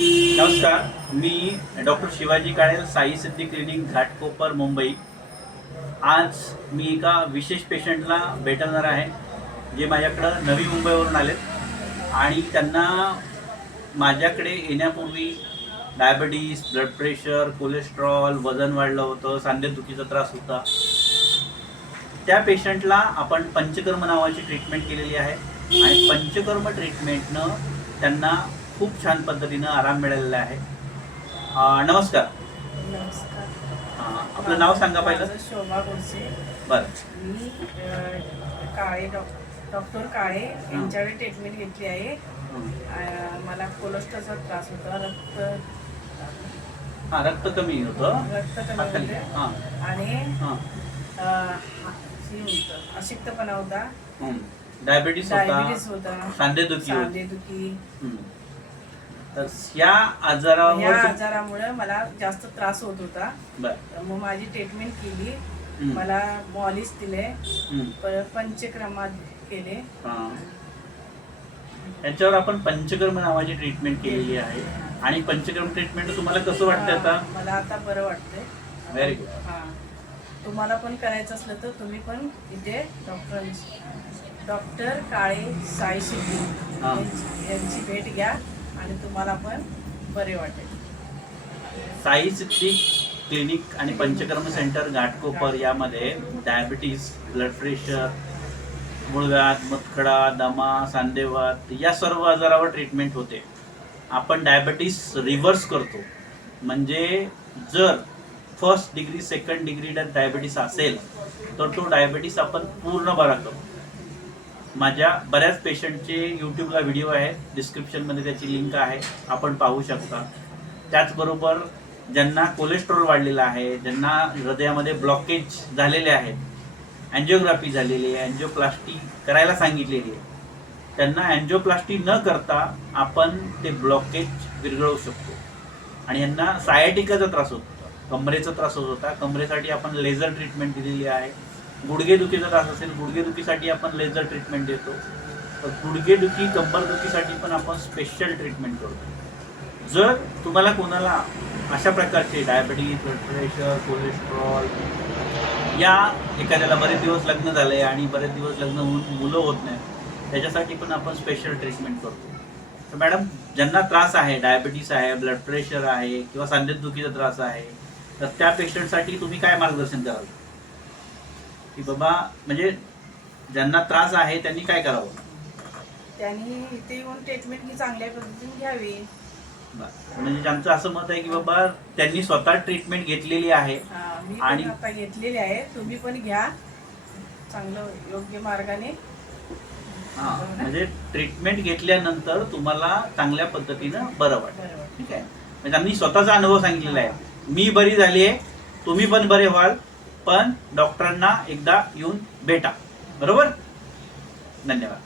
नमस्कार, मी डॉक्टर शिवाजी काळे, साई सिद्धी क्लिनिक, घाटकोपर, मुंबई। आज मी एका विशेष पेशंटला भेटणार आहे जे माझ्याकडं नवी मुंबईवरून आलेत आणि त्यांना माझ्याकडे येण्यापूर्वी डायबिटीज, ब्लड प्रेशर, कोलेस्ट्रॉल, वजन वाढलं होतं, सांधेदुखीचा त्रास होता। त्या पेशंटला आपण पंचकर्म नावाची ट्रीटमेंट केलेली आहे आणि पंचकर्म ट्रीटमेंटनं त्यांना खूप छान पद्धतीनं आराम मिळालेला आहे। नमस्कार। नमस्कार। आपलं नाव सांगा पहिलं। शोभा गोडसे। बरं। मी काळे डॉक्टर काळे यांच्याकडे ट्रीटमेंट घेतली आहे। मला कोलेस्ट्रॉलचा त्रास होता, रक्त कमी होतं, रक्त कमी होते आणि अशक्तपणा होता, डायबिटीज होता, सांधेदुखी। तर या आजारामुळे मला जास्त त्रास होत होता। मग माझी ट्रीटमेंट केली, मला मॉलिश दिले, परत पंचक्रमात केले। याच्यावर आपण पंचकर्म नावाची ट्रीटमेंट केलेली आहे आणि पंचकर्म ट्रीटमेंट तुम्हाला कसं वाटतं आता? मला आता बरं वाटतंय। Very good. तुम्हाला पण करायचं असलं तर तुम्ही पण इथे डॉक्टर काळे साई सिद्धी यांची भेट घ्या आणि तुम्हाला पण बरे वाटेल। साई सिद्धी क्लिनिक आणि पंचकर्म सेंटर, घाटकोपर यामध्ये डायबिटीज, ब्लड प्रेशर, मुळव्याध, मतखडा, दमा, सांधेवात या सर्व आजारावर ट्रीटमेंट होते। आपण डायबिटीज रिव्हर्स करतो, म्हणजे जर first degree, second degree diabetes असेल तर तो डायबिटीस आपण पूर्ण बरा करतो। माझ्या बऱ्याच पेशंटचे यूट्यूबला व्हिडिओ आहेत, डिस्क्रिप्शनमध्ये त्याची लिंक आहे, आपण पाहू शकता। त्याचबरोबर ज्यांना कोलेस्ट्रॉल वाढलेला आहे, ज्यांना हृदयामध्ये ब्लॉकेज झालेले आहेत, अँजिओग्राफी झालेली आहे, अँजिओप्लास्टी करायला सांगितलेली आहे, त्यांना अँजिओप्लास्टी न करता आपण ते ब्लॉकेज विरघळवू शकतो। आणि यांना सायाटिकाचा त्रास होत होता, कमरेचा त्रास होत होता, कमरेसाठी आपण लेझर ट्रीटमेंट दिलेली आहे। गुडघेदुखीचा त्रास असेल, गुडघेदुखीसाठी आपण लेझर ट्रीटमेंट देतो। तर गुडघेदुखी, कंबरदुखीसाठी पण आपण स्पेशल ट्रीटमेंट करतो। जर तुम्हाला कोणाला अशा प्रकारचे डायबिटीज, ब्लड प्रेशर, कोलेस्ट्रॉल या एखाद्याला बरेच दिवस लग्न झाले आणि बरेच दिवस लग्न होऊन मुलं होत नाही, त्याच्यासाठी पण आपण स्पेशल ट्रीटमेंट करतो। तर मॅडम, ज्यांना त्रास आहे, डायबिटीस आहे, ब्लड प्रेशर आहे किंवा सांधेदुखीचा त्रास आहे, तर त्या पेशंटसाठी तुम्ही काय मार्गदर्शन कराल की बाबा, म्हणजे ज्यांना त्रास आहे त्यांनी काय करावं? त्यांनी इथे येऊन ट्रीटमेंट ही चांगल्या पद्धतीने घ्यावी। म्हणजे ज्यांचं असं मत आहे की बाबा त्यांनी स्वतः ट्रीटमेंट घेतलेली आहे आणि आता घेतलेली आहे, तुम्ही पण घ्या चांगलं योग्य मार्गाने। म्हणजे ट्रीटमेंट घेतल्यानंतर तुम्हाला चांगल्या पद्धतीनं बरं वाटेल, ठीक आहे? म्हणजे आम्ही स्वतःचा अनुभव सांगितलेला आहे, मी बरी झाली आहे, तुम्ही पण बरे व्हाल, पण डॉक्टरांना एकदा येऊन भेटा, बरोबर? धन्यवाद।